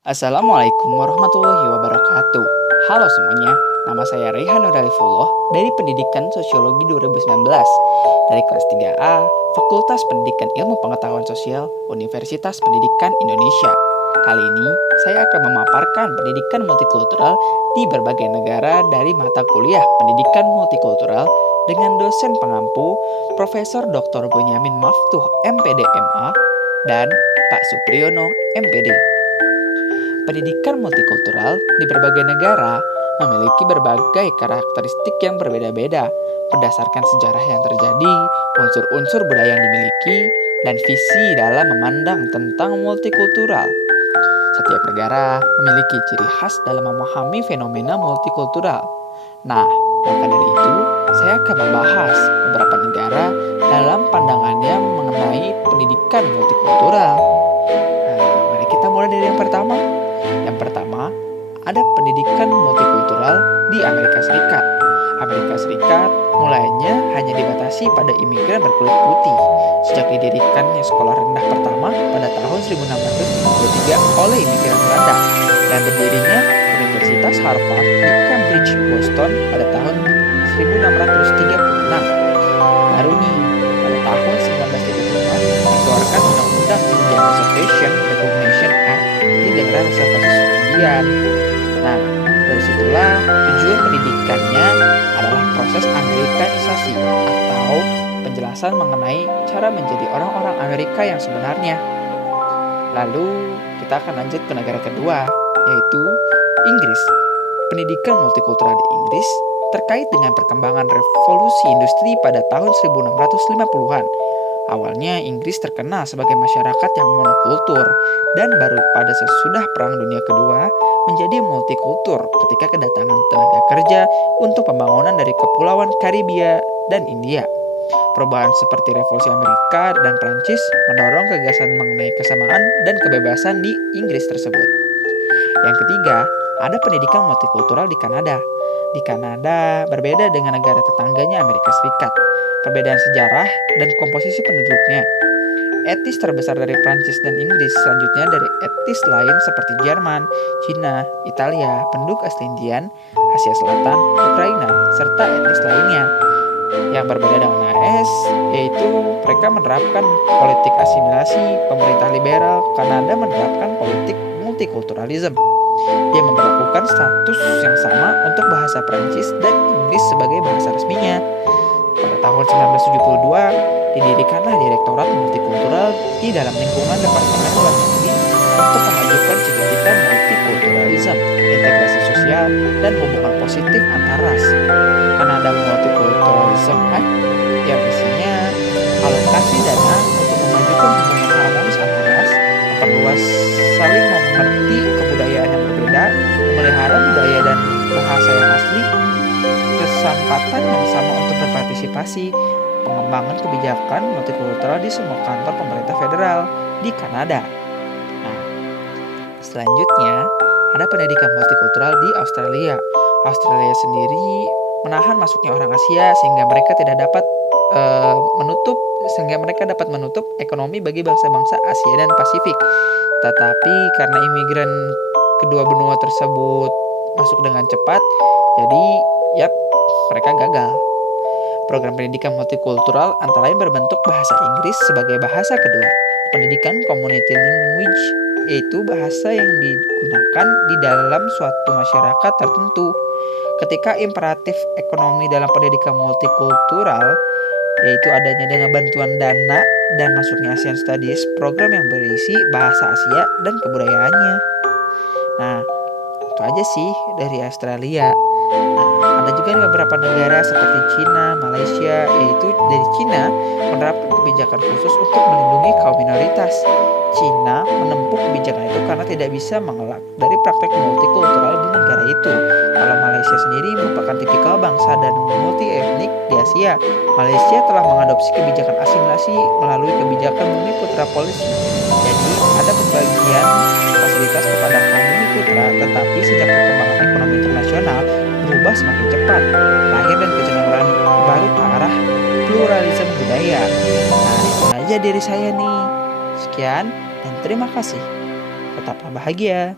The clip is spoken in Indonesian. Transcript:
Assalamualaikum warahmatullahi wabarakatuh. Halo semuanya, nama saya Raihan Nuralifullah dari Pendidikan Sosiologi 2019 dari kelas 3A, Fakultas Pendidikan Ilmu Pengetahuan Sosial, Universitas Pendidikan Indonesia. Kali ini saya akan memaparkan pendidikan multikultural di berbagai negara dari mata kuliah Pendidikan Multikultural dengan dosen pengampu Profesor Dr. Bonyamin Maftuh MPD MA dan Pak Supriyono MPD. Pendidikan multikultural di berbagai negara memiliki berbagai karakteristik yang berbeda-beda berdasarkan sejarah yang terjadi, unsur-unsur budaya yang dimiliki, dan visi dalam memandang tentang multikultural. Setiap negara memiliki ciri khas dalam memahami fenomena multikultural. Nah, maka dari itu, saya akan membahas beberapa negara dalam pandangannya mengenai pendidikan multikultural. Mari kita mulai dari yang pertama. Yang pertama, ada pendidikan multikultural di Amerika Serikat. Amerika Serikat mulainya hanya dibatasi pada imigran berkulit putih sejak didirikannya sekolah rendah pertama pada tahun 1653 oleh imigran Belanda dan berdirinya Universitas Harvard di Cambridge, Boston pada tahun 1636. Baru nih, pada tahun 1934 dikeluarkan Undang-Undang Indian Reservation Recognition Act di daerah reservasi Indian. Nah, dari situlah tujuan pendidikannya adalah proses Amerikanisasi atau penjelasan mengenai cara menjadi orang-orang Amerika yang sebenarnya. Lalu kita akan lanjut ke negara kedua, yaitu Inggris. Pendidikan multikultural di Inggris terkait dengan perkembangan revolusi industri pada tahun 1650-an. Awalnya Inggris terkenal sebagai masyarakat yang monokultur dan baru pada sesudah Perang Dunia Kedua menjadi multikultur ketika kedatangan tenaga kerja untuk pembangunan dari kepulauan Karibia dan India. Perubahan seperti revolusi Amerika dan Prancis mendorong gagasan mengenai kesamaan dan kebebasan di Inggris tersebut. Yang ketiga, ada pendidikan multikultural di Kanada. Di Kanada berbeda dengan negara tetangganya Amerika Serikat. Perbedaan sejarah dan komposisi penduduknya. Etnis terbesar dari Prancis dan Inggris, selanjutnya dari etnis lain seperti Jerman, Cina, Italia, penduduk asli Indian, Asia Selatan, Ukraina, serta etnis lainnya. Yang berbeda dengan AS, yaitu mereka menerapkan politik asimilasi, pemerintah liberal. Kanada menerapkan politik multikulturalisme. Dia memperlakukan status yang sama untuk bahasa Prancis dan Inggris sebagai bahasa resminya. Pada tahun 1972, didirikanlah Direktorat Multikultural di dalam lingkungan Departemen Luar Negeri untuk memajukan cita-cita multikulturalisme, integrasi sosial, dan hubungan positif antar ras. Kanada Multiculturalism Act yang isinya alokasi dana untuk memajukan hubungan harmonis antar ras, memperluas saling mengerti kebudayaan yang berbeda, memelihara budaya dan bahasa yang asli, kesempatan yang sama untuk berpartisipasi, pengembangan kebijakan multikultural di semua kantor pemerintah federal di Kanada. Nah, selanjutnya ada pendidikan multikultural di Australia. Australia sendiri menahan masuknya orang Asia sehingga mereka dapat menutup ekonomi bagi bangsa-bangsa Asia dan Pasifik. Tetapi karena imigran kedua benua tersebut masuk dengan cepat, jadi mereka gagal. Program pendidikan multikultural antara lain berbentuk bahasa Inggris sebagai bahasa kedua, pendidikan community language, yaitu bahasa yang digunakan di dalam suatu masyarakat tertentu. Ketika imperatif ekonomi dalam pendidikan multikultural, yaitu adanya dengan bantuan dana dan masuknya Asian Studies, program yang berisi bahasa Asia dan kebudayaannya. Nah, itu aja sih dari Australia. Nah, ada juga beberapa negara seperti Cina, Malaysia, yaitu dari Cina menerapkan kebijakan khusus untuk melindungi kaum minoritas. Cina menempuh kebijakan itu karena tidak bisa mengelak dari praktek multikultural di negara itu. Kalau Malaysia sendiri merupakan tipikal bangsa dan multi etnik di Asia. Malaysia telah mengadopsi kebijakan asimilasi melalui kebijakan Bumi Putra Policy. Jadi ada pembagian fasilitas kepada kaum Bumi Putra, tetapi sejak perkembangan ekonomi internasional berubah semakin cepat, lahir dan kecenderungan baru ke arah pluralisme budaya. Nah, itu aja dari saya nih. Sekian dan terima kasih. Tetaplah bahagia.